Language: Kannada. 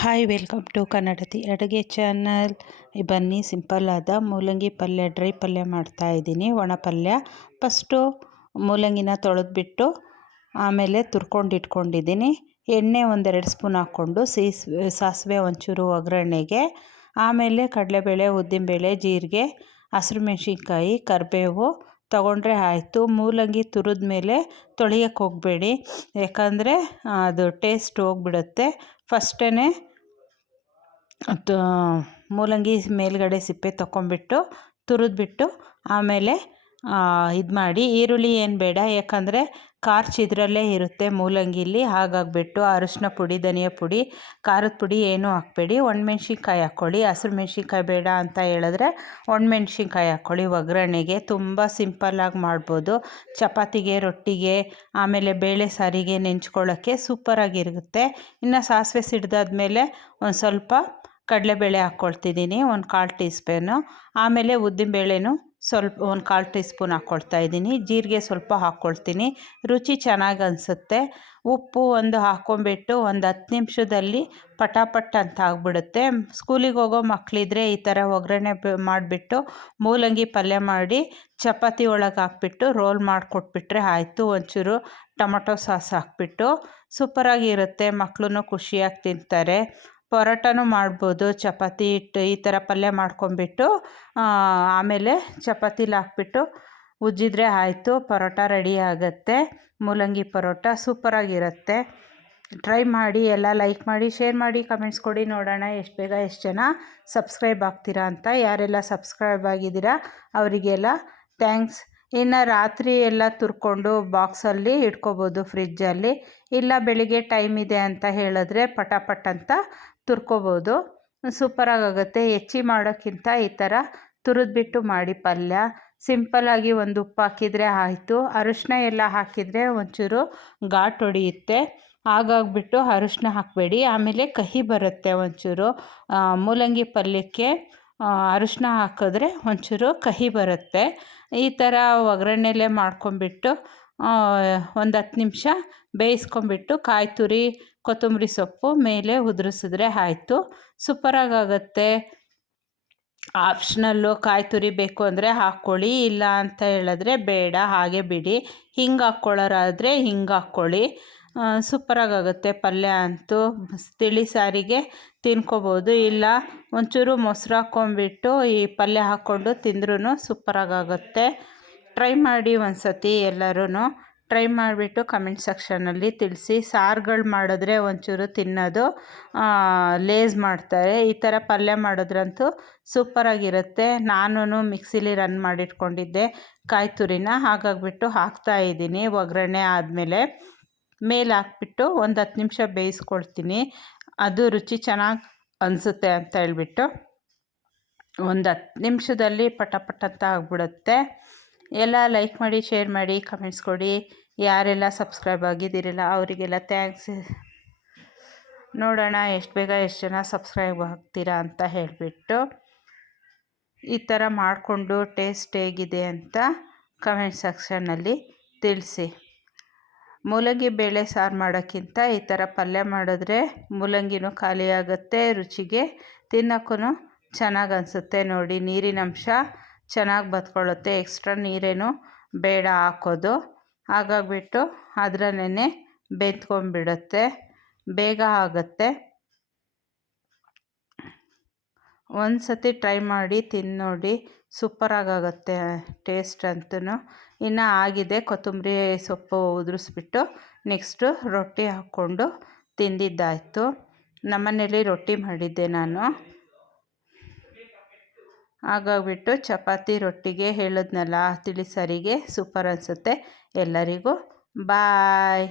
ಹಾಯ್, ವೆಲ್ಕಮ್ ಟು ಕನ್ನಡತಿ ಅಡುಗೆ ಚಾನಲ್. ಬನ್ನಿ, ಸಿಂಪಲ್ ಆದ ಮೂಲಂಗಿ ಪಲ್ಯ, ಡ್ರೈ ಪಲ್ಯ ಮಾಡ್ತಾಯಿದ್ದೀನಿ. ಒಣ ಪಲ್ಯ. ಫಸ್ಟು ಮೂಲಂಗಿನ ತೊಳೆದ್ಬಿಟ್ಟು ಆಮೇಲೆ ತುರ್ಕೊಂಡು ಇಟ್ಕೊಂಡಿದ್ದೀನಿ. ಎಣ್ಣೆ ಒಂದೆರಡು ಸ್ಪೂನ್ ಹಾಕ್ಕೊಂಡು ಸಾಸಿವೆ ಒಂಚೂರು ಒಗ್ಗರಣೆಗೆ, ಆಮೇಲೆ ಕಡಲೆಬೇಳೆ, ಉದ್ದಿನಬೇಳೆ, ಜೀರಿಗೆ, ಹಸಿರು ಮೆಣಸಿನ್ಕಾಯಿ, ಕರಿಬೇವು ತೊಗೊಂಡ್ರೆ ಆಯಿತು. ಮೂಲಂಗಿ ತುರಿದ ಮೇಲೆ ತೊಳೆಯೋಕ್ಕೆ ಹೋಗಬೇಡಿ, ಯಾಕಂದರೆ ಅದು ಟೇಸ್ಟ್ ಹೋಗ್ಬಿಡುತ್ತೆ. ಫಸ್ಟೇ ಮೂಲಂಗಿ ಮೇಲ್ಗಡೆ ಸಿಪ್ಪೆ ತೊಗೊಂಬಿಟ್ಟು ತುರಿದ್ಬಿಟ್ಟು ಆಮೇಲೆ ಇದು ಮಾಡಿ. ಈರುಳ್ಳಿ ಏನು ಬೇಡ, ಯಾಕಂದರೆ ಇದರಲ್ಲೇ ಇರುತ್ತೆ ಮೂಲಂಗಿಲಿ. ಹಾಗಾಗಿಬಿಟ್ಟು ಅರಿಶಿನ ಪುಡಿ, ಧನಿಯಾ ಪುಡಿ, ಖಾರದ ಪುಡಿ ಏನೂ ಹಾಕಬೇಡಿ. ಒಣಮೆಣ್ಸಿನ್ಕಾಯಿ ಹಾಕ್ಕೊಳ್ಳಿ. ಹಸಿರು ಮೆಣ್ಸಿನ್ಕಾಯಿ ಬೇಡ ಅಂತ ಹೇಳಿದ್ರೆ ಒಣಮೆಣ್ಸಿನ್ಕಾಯಿ ಹಾಕ್ಕೊಳ್ಳಿ ಒಗ್ಗರಣೆಗೆ. ತುಂಬ ಸಿಂಪಲ್ಲಾಗಿ ಮಾಡ್ಬೋದು. ಚಪಾತಿಗೆ, ರೊಟ್ಟಿಗೆ, ಆಮೇಲೆ ಬೇಳೆ ಸಾರಿಗೆ ನೆಂಚ್ಕೊಳ್ಳೋಕ್ಕೆ ಸೂಪರಾಗಿರುತ್ತೆ. ಇನ್ನು ಸಾಸಿವೆ ಸಿಡ್ದಾದ್ಮೇಲೆ ಒಂದು ಸ್ವಲ್ಪ ಕಡಲೆಬೇಳೆ ಹಾಕ್ಕೊಳ್ತಿದ್ದೀನಿ, ಒಂದು 1/4 ಟೀ ಸ್ಪೂನು. ಆಮೇಲೆ ಉದ್ದಿನಬೇಳೆನೂ ಸ್ವಲ್ಪ ಒಂದು 1/4 ಟೀ ಸ್ಪೂನ್ ಹಾಕ್ಕೊಳ್ತಾಯಿದ್ದೀನಿ. ಜೀರಿಗೆ ಸ್ವಲ್ಪ ಹಾಕ್ಕೊಳ್ತೀನಿ, ರುಚಿ ಚೆನ್ನಾಗಿ ಅನಿಸುತ್ತೆ. ಉಪ್ಪು ಒಂದು ಹಾಕ್ಕೊಂಬಿಟ್ಟು ಒಂದು 10 ನಿಮಿಷದಲ್ಲಿ ಪಟಾಪಟ್ ಅಂತ ಆಗಿಬಿಡುತ್ತೆ. ಸ್ಕೂಲಿಗೆ ಹೋಗೋ ಮಕ್ಕಳಿದ್ರೆ ಈ ಥರ ಒಗ್ಗರಣೆ ಮಾಡಿಬಿಟ್ಟು ಮೂಲಂಗಿ ಪಲ್ಯ ಮಾಡಿ ಚಪಾತಿ ಒಳಗೆ ಹಾಕ್ಬಿಟ್ಟು ರೋಲ್ ಮಾಡಿಕೊಟ್ಬಿಟ್ರೆ ಆಯಿತು. ಒಂಚೂರು ಟೊಮೊಟೊ ಸಾಸ್ ಹಾಕ್ಬಿಟ್ಟು ಸೂಪರಾಗಿರುತ್ತೆ. ಮಕ್ಕಳು ಖುಷಿಯಾಗಿ ತಿಂತಾರೆ. ಪರೋಟನೂ ಮಾಡ್ಬೋದು. ಚಪಾತಿ ಹಿಟ್ಟು ಈ ಥರ ಪಲ್ಯ ಮಾಡ್ಕೊಂಬಿಟ್ಟು ಆಮೇಲೆ ಚಪಾತಿಲಿ ಹಾಕ್ಬಿಟ್ಟು ಉಜ್ಜಿದ್ರೆ ಆಯಿತು, ಪರೋಟ ರೆಡಿ ಆಗುತ್ತೆ. ಮೂಲಂಗಿ ಪರೋಟ ಸೂಪರಾಗಿರುತ್ತೆ. ಟ್ರೈ ಮಾಡಿ. ಎಲ್ಲ ಲೈಕ್ ಮಾಡಿ, ಶೇರ್ ಮಾಡಿ, ಕಮೆಂಟ್ಸ್ ಕೊಡಿ. ನೋಡೋಣ ಎಷ್ಟು ಬೇಗ ಎಷ್ಟು ಜನ ಸಬ್ಸ್ಕ್ರೈಬ್ ಆಗ್ತೀರಾ ಅಂತ. ಯಾರೆಲ್ಲ ಸಬ್ಸ್ಕ್ರೈಬ್ ಆಗಿದ್ದೀರಾ ಅವರಿಗೆಲ್ಲ ಥ್ಯಾಂಕ್ಸ್. ಇನ್ನು ರಾತ್ರಿ ಎಲ್ಲ ತುರ್ಕೊಂಡು ಬಾಕ್ಸಲ್ಲಿ ಇಟ್ಕೋಬೋದು ಫ್ರಿಜ್ಜಲ್ಲಿ. ಇಲ್ಲ ಬೆಳಿಗ್ಗೆ ಟೈಮ್ ಇದೆ ಅಂತ ಹೇಳಿದ್ರೆ ಪಟಾಪಟ್ ಅಂತ ತುರ್ಕೋಬೋದು. ಸೂಪರಾಗುತ್ತೆ. ಹೆಚ್ಚಿ ಮಾಡೋಕ್ಕಿಂತ ಈ ಥರ ತುರಿದ್ಬಿಟ್ಟು ಮಾಡಿ ಪಲ್ಯ. ಸಿಂಪಲ್ಲಾಗಿ ಒಂದು ಉಪ್ಪು ಹಾಕಿದರೆ ಆಯಿತು. ಅರಿಶಿನ ಎಲ್ಲ ಹಾಕಿದರೆ ಒಂಚೂರು ಘಾಟ್ ಹೊಡೆಯುತ್ತೆ. ಹಾಗಾಗಿಬಿಟ್ಟು ಅರಿಶಿನ ಹಾಕಬೇಡಿ, ಆಮೇಲೆ ಕಹಿ ಬರುತ್ತೆ ಒಂಚೂರು. ಮೂಲಂಗಿ ಪಲ್ಯಕ್ಕೆ ಅರಿಶಿನ ಹಾಕಿದ್ರೆ ಒಂಚೂರು ಕಹಿ ಬರುತ್ತೆ. ಈ ಥರ ಒಗ್ಗರಣೆಲೇ ಮಾಡ್ಕೊಂಬಿಟ್ಟು ಒಂದು 10 ನಿಮಿಷ ಬೇಯಿಸ್ಕೊಂಬಿಟ್ಟು ಕಾಯಿ ತುರಿ, ಕೊತ್ತಂಬರಿ ಸೊಪ್ಪು ಮೇಲೆ ಉದುರಿಸಿದ್ರೆ ಆಯಿತು. ಸೂಪರಾಗುತ್ತೆ. ಆಪ್ಷನಲ್ಲು. ಕಾಯಿ ತುರಿ ಬೇಕು ಅಂದರೆ ಹಾಕ್ಕೊಳ್ಳಿ, ಇಲ್ಲ ಅಂತ ಹೇಳಿದ್ರೆ ಬೇಡ, ಹಾಗೆ ಬಿಡಿ. ಹಿಂಗೆ ಹಾಕ್ಕೊಳ್ಳೋರಾದರೆ ಹಿಂಗೆ ಹಾಕ್ಕೊಳ್ಳಿ. ಸೂಪರಾಗುತ್ತೆ ಪಲ್ಯ ಅಂತೂ. ತಿಳಿ ಸಾರಿಗೆ ತಿನ್ಕೋಬೋದು. ಇಲ್ಲ ಒಂಚೂರು ಮೊಸರು ಹಾಕ್ಕೊಂಬಿಟ್ಟು ಈ ಪಲ್ಯ ಹಾಕ್ಕೊಂಡು ತಿಂದ್ರೂ ಸೂಪರಾಗುತ್ತೆ. ಟ್ರೈ ಮಾಡಿ ಒಂದು ಸತಿ. ಎಲ್ಲರೂ ಟ್ರೈ ಮಾಡಿಬಿಟ್ಟು ಕಮೆಂಟ್ ಸೆಕ್ಷನಲ್ಲಿ ತಿಳಿಸಿ. ಸಾರುಗಳು ಮಾಡಿದ್ರೆ ಒಂಚೂರು ತಿನ್ನೋದು ಲೇಸ್ ಮಾಡ್ತಾರೆ. ಈ ಥರ ಪಲ್ಯ ಮಾಡಿದ್ರಂತೂ ಸೂಪರಾಗಿರುತ್ತೆ. ನಾನು ಮಿಕ್ಸಿಲಿ ರನ್ ಮಾಡಿಟ್ಕೊಂಡಿದ್ದೆ ಕಾಯಿ ತುರಿನ, ಹಾಗಾಗಿಬಿಟ್ಟು ಹಾಕ್ತಾಯಿದ್ದೀನಿ. ಒಗ್ಗರಣೆ ಆದಮೇಲೆ ಮೇಲೆ ಹಾಕ್ಬಿಟ್ಟು ಒಂದು 10 ನಿಮಿಷ ಬೇಯಿಸ್ಕೊಳ್ತೀನಿ. ಅದು ರುಚಿ ಚೆನ್ನಾಗಿ ಅನಿಸುತ್ತೆ ಅಂತ ಹೇಳ್ಬಿಟ್ಟು ಒಂದು 10 ನಿಮಿಷದಲ್ಲಿ ಪಟಪಟ್ ಅಂತ ಆಗಿಬಿಡುತ್ತೆ. ಎಲ್ಲ ಲೈಕ್ ಮಾಡಿ, ಶೇರ್ ಮಾಡಿ, ಕಮೆಂಟ್ಸ್ ಕೊಡಿ. ಯಾರೆಲ್ಲ ಸಬ್ಸ್ಕ್ರೈಬ್ ಆಗಿದ್ದೀರಲ್ಲ ಅವರಿಗೆಲ್ಲ ಥ್ಯಾಂಕ್ಸ್. ನೋಡೋಣ ಎಷ್ಟು ಬೇಗ ಎಷ್ಟು ಜನ ಸಬ್ಸ್ಕ್ರೈಬ್ ಆಗ್ತೀರಾ ಅಂತ ಹೇಳಿಬಿಟ್ಟು. ಈ ಥರ ಮಾಡಿಕೊಂಡು ಟೇಸ್ಟ್ ಹೇಗಿದೆ ಅಂತ ಕಮೆಂಟ್ ಸೆಕ್ಷನಲ್ಲಿ ತಿಳಿಸಿ. ಮೂಲಂಗಿ ಬೇಳೆ ಸಾರು ಮಾಡೋಕ್ಕಿಂತ ಈ ಥರ ಪಲ್ಯ ಮಾಡಿದ್ರೆ ಮೂಲಂಗಿನೂ ಖಾಲಿ ಆಗುತ್ತೆ, ರುಚಿಗೆ ತಿನ್ನೋಕ್ಕೂ ಚೆನ್ನಾಗಿ ಅನಿಸುತ್ತೆ. ನೋಡಿ, ನೀರಿನ ಅಂಶ ಚೆನ್ನಾಗಿ ಬತ್ಕೊಳ್ಳುತ್ತೆ. ಎಕ್ಸ್ಟ್ರಾ ನೀರೇನು ಬೇಡ ಹಾಕೋದು. ಹಾಗಾಗಿಬಿಟ್ಟು ಅದರಲ್ಲೇ ಬೆಂದ್ಕೊಂಡ್ಬಿಡುತ್ತೆ, ಬೇಗ ಆಗುತ್ತೆ. ಒಂದು ಸತಿ ಟ್ರೈ ಮಾಡಿ ತಿಂದು ನೋಡಿ, ಸೂಪರಾಗುತ್ತೆ ಟೇಸ್ಟ್ ಅಂತೂ. ಇನ್ನು ಆಗಿದೆ. ಕೊತ್ತಂಬರಿ ಸೊಪ್ಪು ಉದುರಿಸ್ಬಿಟ್ಟು ನೆಕ್ಸ್ಟು ರೊಟ್ಟಿ ಹಾಕ್ಕೊಂಡು ತಿಂದಿದ್ದಾಯಿತು. ನಮ್ಮನೇಲಿ ರೊಟ್ಟಿ ಮಾಡಿದ್ದೆ ನಾನು. ಹಾಗಾಗಿಬಿಟ್ಟು ಚಪಾತಿ ರೊಟ್ಟಿಗೆ ಹೇಳಿದ್ನಲ್ಲ ತಿಳಿಸಾರಿಗೆ ಸೂಪರ್ ಅನಿಸುತ್ತೆ. ಎಲ್ಲರಿಗೂ ಬಾಯ್.